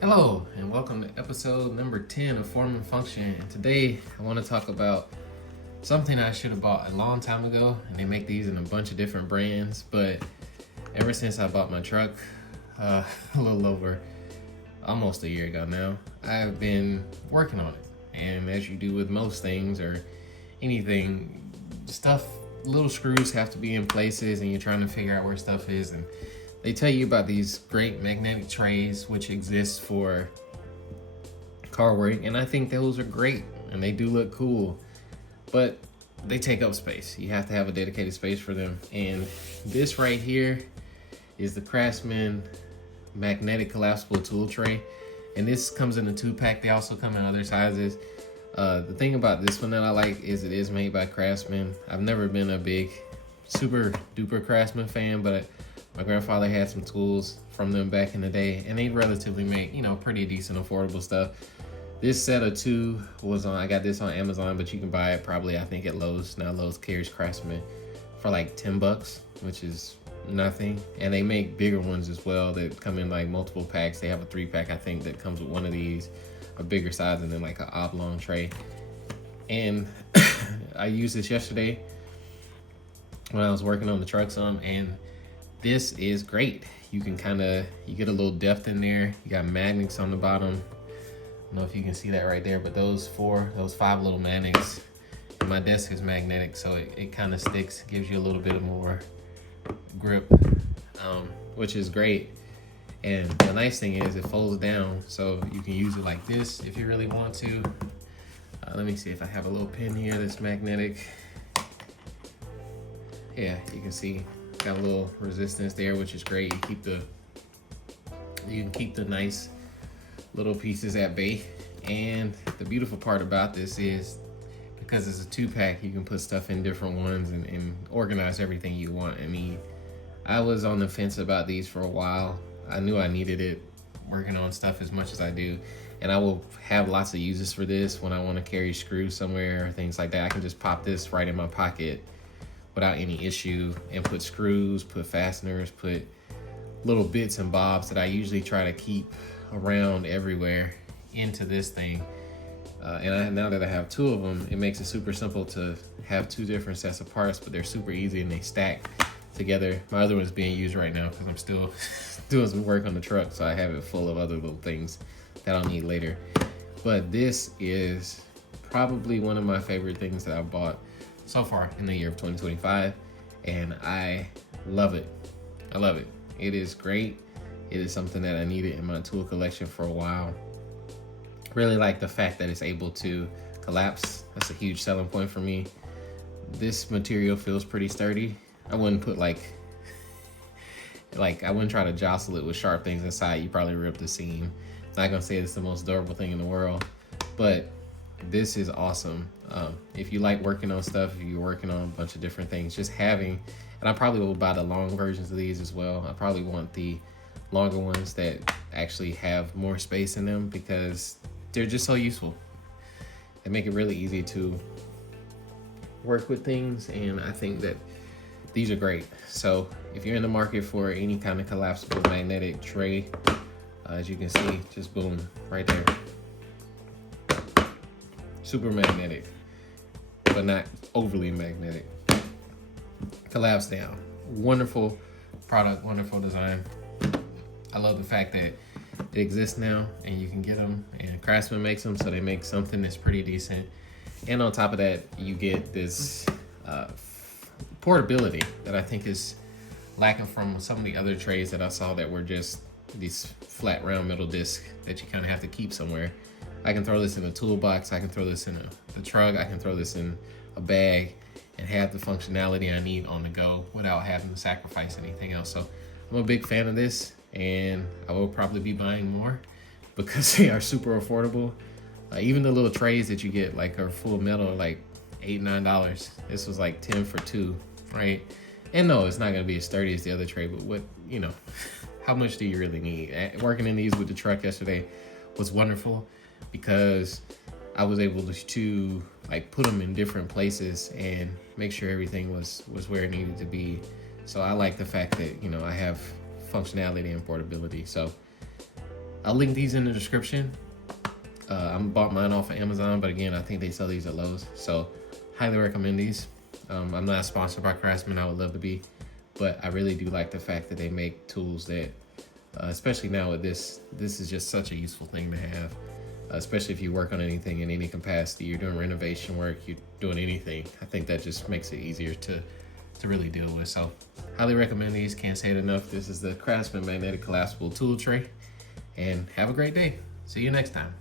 Hello, and welcome to episode number 10 of Form and Function. And today I want to talk about something I should have bought a long time ago. And they make these in a bunch of different brands. But ever since I bought my truck, a little over almost a year ago now, I've been working on it. And as you do with most things or anything, little screws have to be in places and you're trying to figure out where stuff is. And they tell you about these great magnetic trays which exist for car work, and I think those are great and they do look cool, but they take up space. You have to have a dedicated space for them. And this right here is the Craftsman magnetic collapsible tool tray, and this comes in a 2-pack. They also come in other sizes. The thing about this one that I like is it is made by Craftsman. I've never been a big super duper Craftsman fan, but my grandfather had some tools from them back in the day, and they relatively make, pretty decent, affordable stuff. This set of two I got this on Amazon, but you can buy it probably, I think, at Lowe's. Now Lowe's carries Craftsman for like $10, which is nothing. And they make bigger ones as well that come in like multiple packs. They have a 3-pack, I think, that comes with one of these, a bigger size, and then like an oblong tray. And I used this yesterday when I was working on the truck some, and this is great. You can you get a little depth in there. You got magnets on the bottom. I don't know if you can see that right there, but those 5 little magnets. And my desk is magnetic, so it kind of sticks, gives you a little bit more grip, which is great. And the nice thing is it folds down, so you can use it like this if you really want to. Let me see if I have a little pin here that's magnetic. Yeah, you can see got a little resistance there, which is great. You can keep the nice little pieces at bay. And the beautiful part about this is because it's a 2-pack, you can put stuff in different ones and organize everything you want. I mean, I was on the fence about these for a while. I knew I needed it working on stuff as much as I do, and I will have lots of uses for this when I want to carry screws somewhere or things like that. I can just pop this right in my pocket without any issue and put screws, put fasteners, put little bits and bobs that I usually try to keep around everywhere into this thing. Now that I have 2 of them, it makes it super simple to have 2 different sets of parts, but they're super easy and they stack together. My other one's being used right now because I'm still doing some work on the truck, so I have it full of other little things that I'll need later. But this is probably one of my favorite things that I bought so far in the year of 2025, and I love it. I love it. It is great. It is something that I needed in my tool collection for a while. Really like the fact that it's able to collapse. That's a huge selling point for me. This material feels pretty sturdy. I wouldn't put I wouldn't try to jostle it with sharp things inside. You probably rip the seam. I'm not gonna say it's the most durable thing in the world, but this is awesome. If you like working on stuff, if you're working on a bunch of different things, and I probably will buy the long versions of these as well. I probably want the longer ones that actually have more space in them because they're just so useful. They make it really easy to work with things, and I think that these are great. So if you're in the market for any kind of collapsible magnetic tray, as you can see, just boom, right there. Super magnetic, but not overly magnetic. Collapse down. Wonderful product, wonderful design. I love the fact that it exists now and you can get them, and Craftsman makes them, so they make something that's pretty decent. And on top of that, you get this portability that I think is lacking from some of the other trays that I saw that were just these flat round metal discs that you kind of have to keep somewhere. I can throw this in a toolbox, I can throw this in the truck, I can throw this in a bag and have the functionality I need on the go without having to sacrifice anything else. So I'm a big fan of this, and I will probably be buying more because they are super affordable. Even the little trays that you get are full metal, are like $8, $9. This was like 10 for 2, right? And no, it's not gonna be as sturdy as the other tray, but how much do you really need? Working in these with the truck yesterday was wonderful because I was able to put them in different places and make sure everything was where it needed to be. So I like the fact that, I have functionality and portability. So I'll link these in the description. I bought mine off of Amazon, but again, I think they sell these at Lowe's. So highly recommend these. I'm not sponsored by Craftsman. I would love to be, but I really do like the fact that they make tools that, especially now with this is just such a useful thing to have. Especially if you work on anything in any capacity, you're doing renovation work, you're doing anything. I think that just makes it easier to really deal with. So highly recommend these, can't say it enough. This is the Craftsman magnetic collapsible tool tray, and have a great day. See you next time.